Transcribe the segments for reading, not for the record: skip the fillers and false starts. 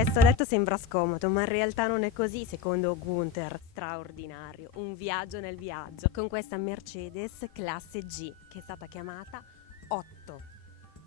Questo letto sembra scomodo, ma in realtà non è così, secondo Gunther. Straordinario, un viaggio nel viaggio, con questa Mercedes classe G, che è stata chiamata Otto.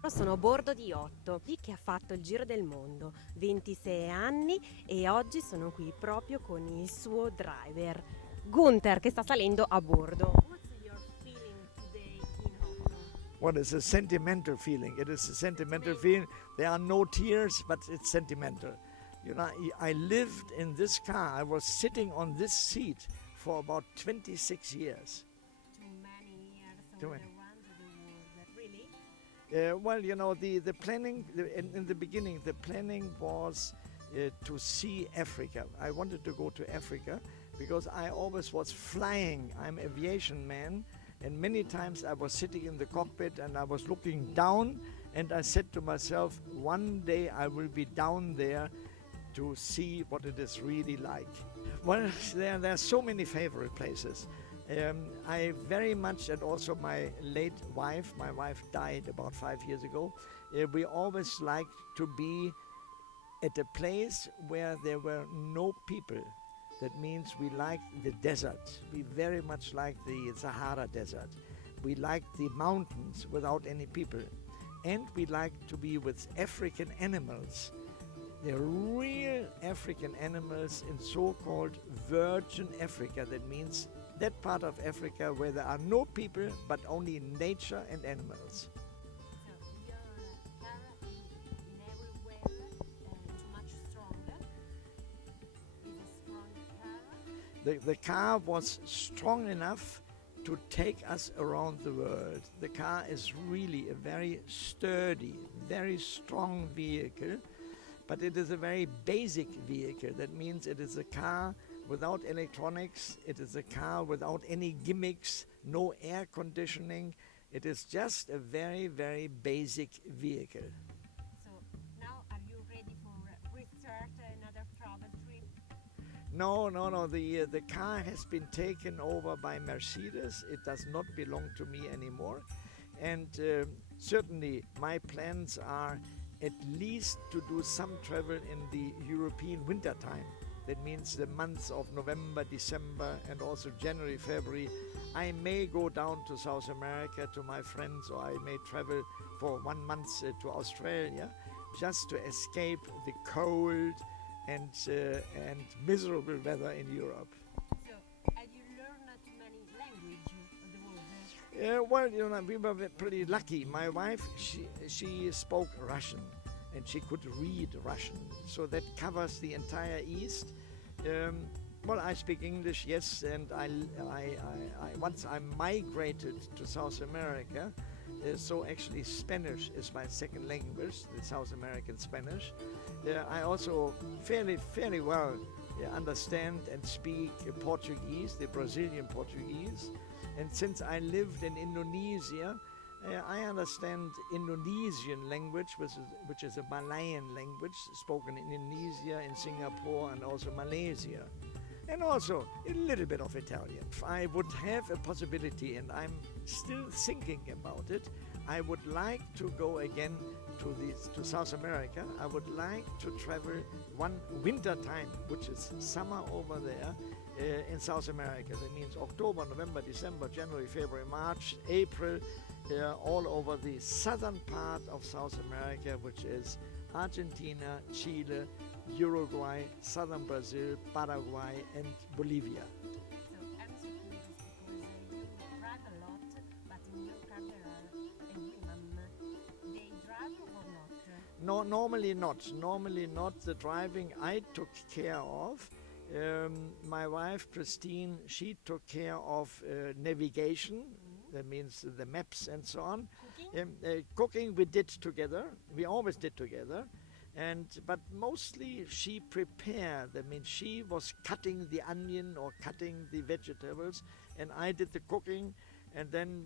Sono a bordo di Otto, che ha fatto il giro del mondo, 26 anni, e oggi sono qui proprio con il suo driver, Gunther, che sta salendo a bordo. What's your feeling today in Otto? Well, it's a sentimental feeling. It is a sentimental feeling. There are no tears, but it's sentimental. You know, I lived in this car. I was sitting on this seat for about 26 years. Too many years Too on many. around the world. Really? Well, you know, the planning, in the beginning, the planning was to see Africa. I wanted to go to Africa because I always was flying. I'm an aviation man. And many times I was sitting in the cockpit and I was looking down and I said to myself, one day I will be down there to see what it is really like. Well, there are so many favorite places. I very much, and also my late wife, my wife died about 5 years ago, we always liked to be at a place where there were no people. That means we liked the desert. We very much liked the Sahara Desert. We liked the mountains without any people. And we liked to be with African animals. The real African animals in so-called virgin Africa. That means that part of Africa where there are no people but only nature and animals. So your car is in every way too much stronger. Is a strong car. The car was strong enough to take us around the world. The car is really a very sturdy, very strong vehicle, but it is a very basic vehicle. That means it is a car without electronics, it is a car without any gimmicks, no air conditioning. It is just a very, very basic vehicle. So now are you ready for restart another travel trip? No. The car has been taken over by Mercedes. It does not belong to me anymore. And certainly my plans are at least to do some travel in the European winter time. That means the months of November, December, and also January, February. I may go down to South America to my friends, or I may travel for 1 month to Australia, just to escape the cold and miserable weather in Europe. So have you learned too many languages on the world? Well, you know, we were pretty lucky. My wife, she spoke Russian, and she could read Russian, so that covers the entire East. Well, I speak English, yes, and I once I migrated to South America, so actually Spanish is my second language, the South American Spanish. I also fairly well understand and speak Portuguese, the Brazilian Portuguese, and since I lived in Indonesia, I understand Indonesian language, which is a Malayan language spoken in Indonesia, in Singapore, and also Malaysia. And also a little bit of Italian. If I would have a possibility, and I'm still thinking about it, I would like to go again to South America. I would like to travel one winter time, which is summer over there, in South America. That means October, November, December, January, February, March, April, all over the southern part of South America, which is Argentina, Chile, Uruguay, southern Brazil, Paraguay, and Bolivia. So I'm so curious because you drive a lot, but in your car there are a women. They drive or not? No, normally not. Normally not. The driving I took care of. My wife, Christine, she took care of navigation. That means the maps and so on. Cooking? Cooking we did together. We always did together. But mostly she prepared. That means she was cutting the onion or cutting the vegetables, and I did the cooking. And then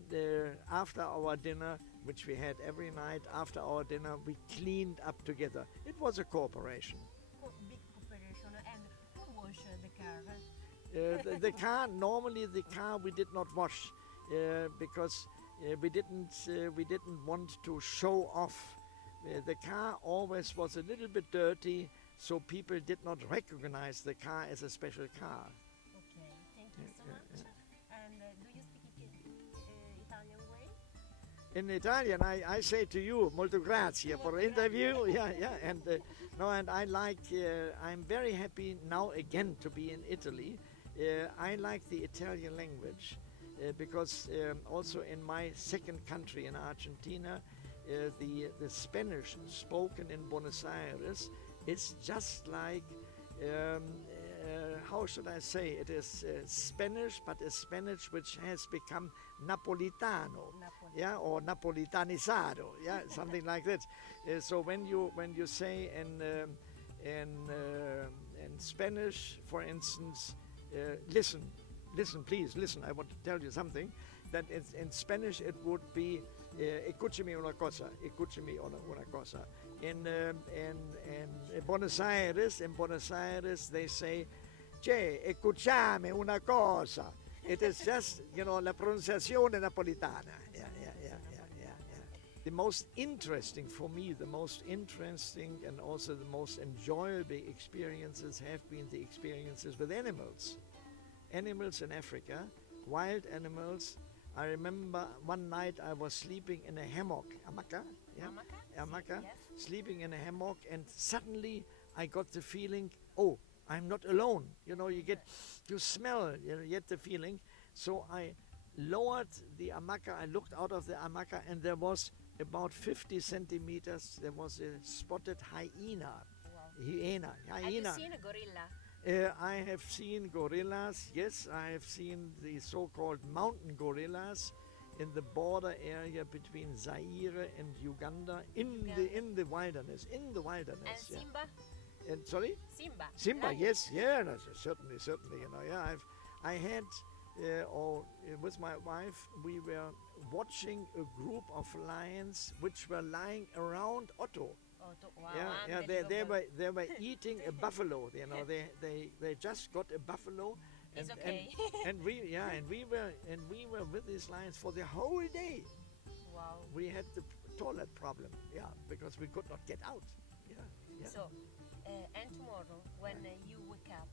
after our dinner, which we had every night, after our dinner, we cleaned up together. It was a cooperation. Big cooperation. And who washed the car? The car, normally the car we did not wash because we didn't want to show off. The car always was a little bit dirty so people did not recognize the car as a special car. Okay, thank you so much. And do you speak Italian way? In Italian, I say to you, molto grazie for interview. Yeah, and no, and I like. I'm very happy now again to be in Italy. I like the Italian language because also in my second country in Argentina, the Spanish spoken in Buenos Aires is just like. How should I say? It is Spanish, but a Spanish which has become Napolitano, yeah, or Napolitanizado, yeah, something like that. So when you say in Spanish, for instance, listen, please, listen. I want to tell you something. That in Spanish it would be escúchame una cosa, escúchame una cosa. In Buenos Aires, they say, "Che, escúchame una cosa." It is just, la pronunciazione napolitana. Yeah. The most interesting for me, the most interesting and also the most enjoyable experiences have been the experiences with animals. Animals in Africa, wild animals. I remember one night I was sleeping in a hammock, hamaka, Yes. sleeping in a hammock, and suddenly I got the feeling, oh, I'm not alone. You smell, you get the feeling. So I lowered the hamaka, I looked out of the hamaka, and there was about 50 centimeters, there was a spotted hyena. Wow. Hyena. Have you seen a gorilla? I have seen gorillas, yes, I have seen the so-called mountain gorillas in the border area between Zaire and Uganda in the wilderness, And yeah. Simba? And sorry? Simba, lion. Yes, yeah, no, certainly, yeah. I had, with my wife, we were watching a group of lions which were lying around Otto. Wow, Yeah, they were eating a buffalo. They just got a buffalo, It's okay. and we were with these lions for the whole day. Wow. We had the toilet problem, because we could not get out. Yeah. So, and tomorrow when you wake up,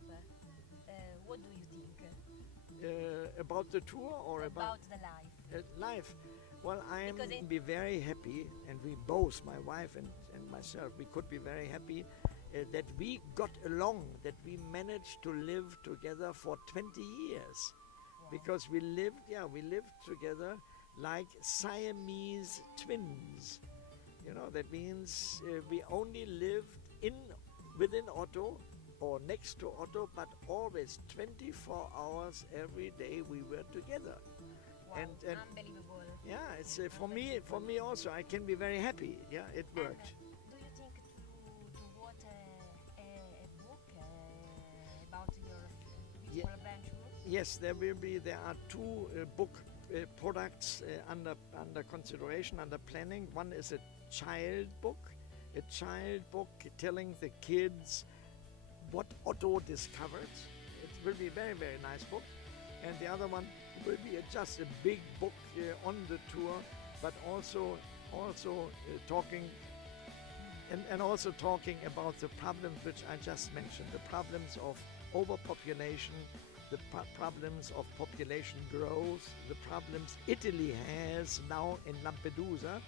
what do you think About the tour or about the life? life? Well, I'm Because it- be very happy, and we both, my wife and myself, we could be very happy that we got along, that we managed to live together for 20 years. Wow. Because we lived together like Siamese twins. That means we only lived within Otto or next to Otto, but always 24 hours every day we were together. Wow, and unbelievable. Yeah, it's for me also. I can be very happy. Yeah, it And, worked. do you think to write a book about your beautiful adventure? Yes, there are two book products under consideration, under planning. One is a child book telling the kids what Otto discovered. It will be a very, very nice book. And the other one will be just a big book on the tour, but also talking and also talking about the problems which I just mentioned, the problems of overpopulation, the problems of population growth, the problems Italy has now in Lampedusa.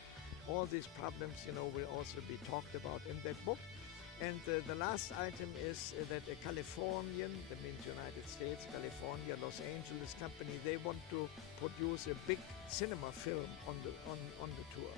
All these problems, will also be talked about in that book. And the last item is that a Californian, that means United States, California, Los Angeles company, they want to produce a big cinema film on the tour.